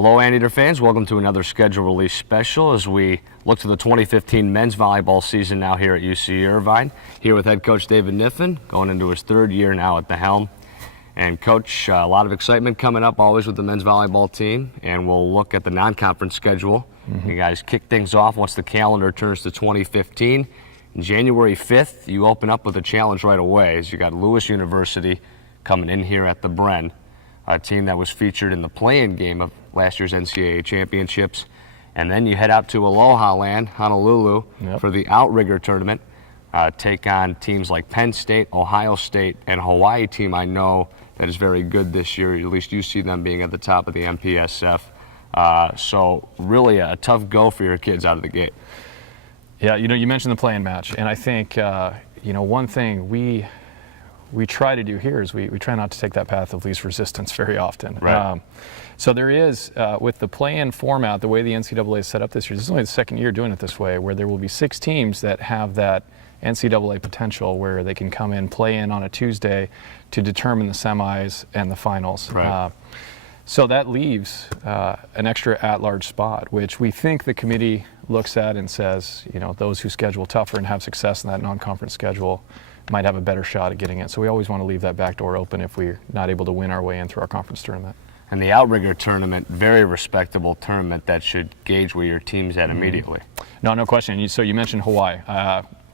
Hello, Anteater fans. Welcome to another schedule release special as we look to the 2015 men's volleyball season now here at UC Irvine. Here with head coach David Niffen, going into his third year now at the helm. And coach, a lot of excitement coming up always with the men's volleyball team, and we'll look at the non-conference schedule. You guys kick things off once the calendar turns to 2015. January 5th, you open up with a challenge right away as you got Lewis University coming in here at the Bren, a team that was featured in the play-in game of last year's NCAA championships. And then you head out to Aloha Land, Honolulu, for the Outrigger tournament. Take on teams like Penn State, Ohio State, and Hawaii team I know that is very good this year. At least you see them being at the top of the MPSF. So really a tough go for your kids out of the gate. Yeah, you mentioned the play-in match, and I think one thing we try to do here is we try not to take that path of least resistance very often. Right. So there is, with the play-in format, the way the NCAA is set up this year, this is only the second year doing it this way, where there will be 6 teams that have that NCAA potential where they can come in, play in on a Tuesday to determine the semis and the finals. Right. So that leaves an extra at-large spot, which we think the committee looks at and says, those who schedule tougher and have success in that non-conference schedule might have a better shot at getting in. So we always want to leave that back door open if we're not able to win our way in through our conference tournament. And the Outrigger tournament, very respectable tournament that should gauge where your team's at immediately. No question. So you mentioned Hawaii.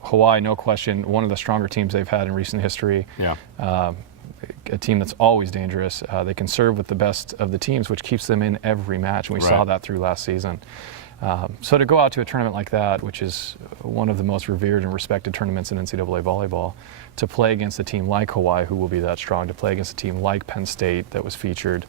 Hawaii, no question, one of the stronger teams they've had in recent history. Yeah. A team that's always dangerous. They can serve with the best of the teams, which keeps them in every match, and we saw that through last season. So to go out to a tournament like that, which is one of the most revered and respected tournaments in NCAA volleyball, to play against a team like Hawaii, who will be that strong, to play against a team like Penn State that was featured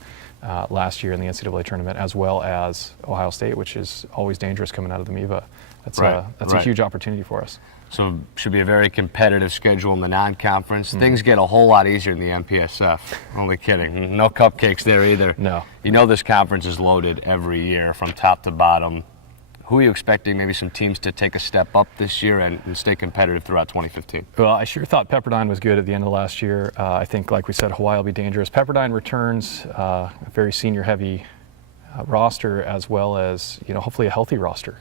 last year in the NCAA tournament, as well as Ohio State, which is always dangerous coming out of the MIVA. That's a huge opportunity for us. So should be a very competitive schedule in the non-conference. Things get a whole lot easier in the MPSF. Only kidding. No cupcakes there either. No. This conference is loaded every year from top to bottom. Who are you expecting maybe some teams to take a step up this year and stay competitive throughout 2015? Well, I sure thought Pepperdine was good at the end of last year. I think, like we said, Hawaii will be dangerous. Pepperdine returns a very senior-heavy roster, as well as hopefully a healthy roster.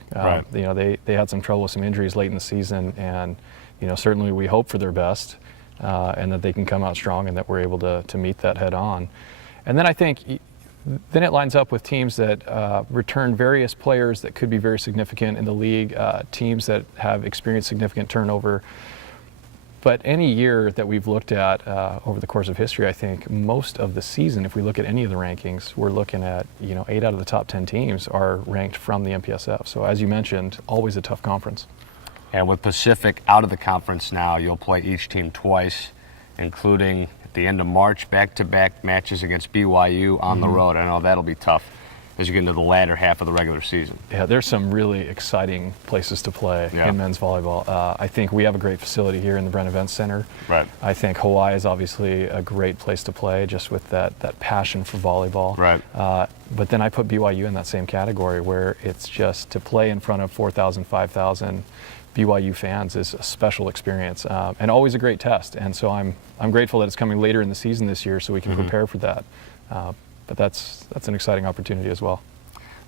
They had some trouble with some injuries late in the season, and certainly we hope for their best and that they can come out strong and that we're able to meet that head on. And then I think then it lines up with teams that return various players that could be very significant in the league, teams that have experienced significant turnover. But any year that we've looked at over the course of history, I think most of the season, if we look at any of the rankings, we're looking at 8 out of the top 10 teams are ranked from the MPSF. So as you mentioned, always a tough conference. And with Pacific out of the conference now, you'll play each team twice, including at the end of March, back-to-back matches against BYU on the road. I know that'll be tough as you get into the latter half of the regular season. Yeah, there's some really exciting places to play in men's volleyball. I think we have a great facility here in the Bren Events Center. Right. I think Hawaii is obviously a great place to play, just with that passion for volleyball. Right. But then I put BYU in that same category, where it's just to play in front of 4,000, 5,000 BYU fans is a special experience and always a great test. And so I'm grateful that it's coming later in the season this year so we can prepare for that. But that's an exciting opportunity as well.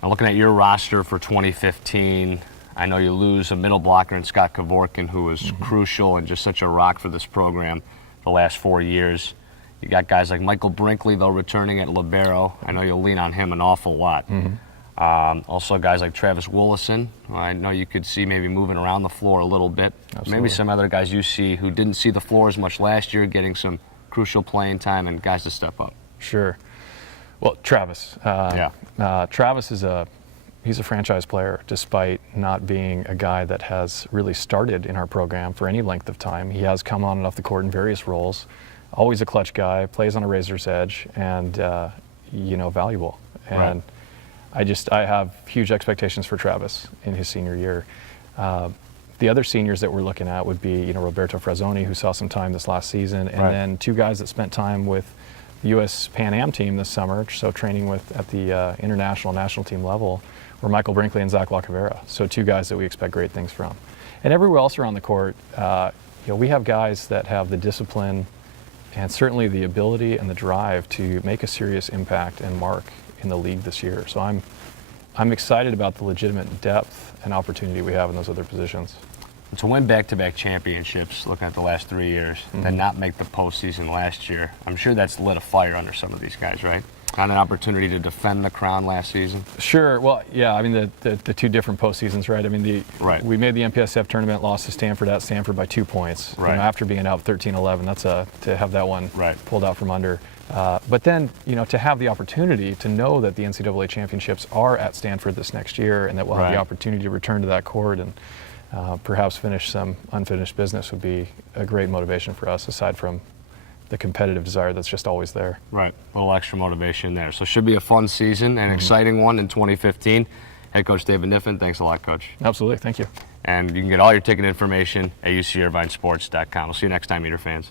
Now, looking at your roster for 2015, I know you lose a middle blocker in Scott Kevorkian, who was crucial and just such a rock for this program the last 4 years. You got guys like Michael Brinkley, though, returning at libero. I know you'll lean on him an awful lot. Also guys like Travis Willison, I know you could see maybe moving around the floor a little bit. Absolutely. Maybe some other guys you see who didn't see the floor as much last year, getting some crucial playing time and guys to step up. Sure. Well, Travis. Travis he's a franchise player, despite not being a guy that has really started in our program for any length of time. He has come on and off the court in various roles. Always a clutch guy, plays on a razor's edge, and valuable. And I have huge expectations for Travis in his senior year. The other seniors that we're looking at would be, Roberto Frazzoni, who saw some time this last season, and then 2 guys that spent time with the U.S. Pan Am team this summer, so training at the international, national team level, were Michael Brinkley and Zach Lacavera. So 2 guys that we expect great things from. And everywhere else around the court, we have guys that have the discipline and certainly the ability and the drive to make a serious impact and mark in the league this year. So I'm excited about the legitimate depth and opportunity we have in those other positions. To win back-to-back championships, looking at the last 3 years, and not make the postseason last year, I'm sure that's lit a fire under some of these guys, right? Got an opportunity to defend the crown last season. Sure. Well, yeah. I mean, the two different postseasons, right? I mean, we made the MPSF tournament, lost to Stanford at Stanford by 2 points. Right. You know, after being out 13-11, that's to have that one pulled out from under. But then, you know, to have the opportunity to know that the NCAA championships are at Stanford this next year, and that we'll have the opportunity to return to that court and perhaps finish some unfinished business would be a great motivation for us, aside from the competitive desire that's just always there. Right, a little extra motivation there. So it should be a fun season, an exciting one in 2015. Head coach David Niffen, thanks a lot, Coach. Absolutely, thank you. And you can get all your ticket information at ucirvinesports.com. We'll see you next time, Eater fans.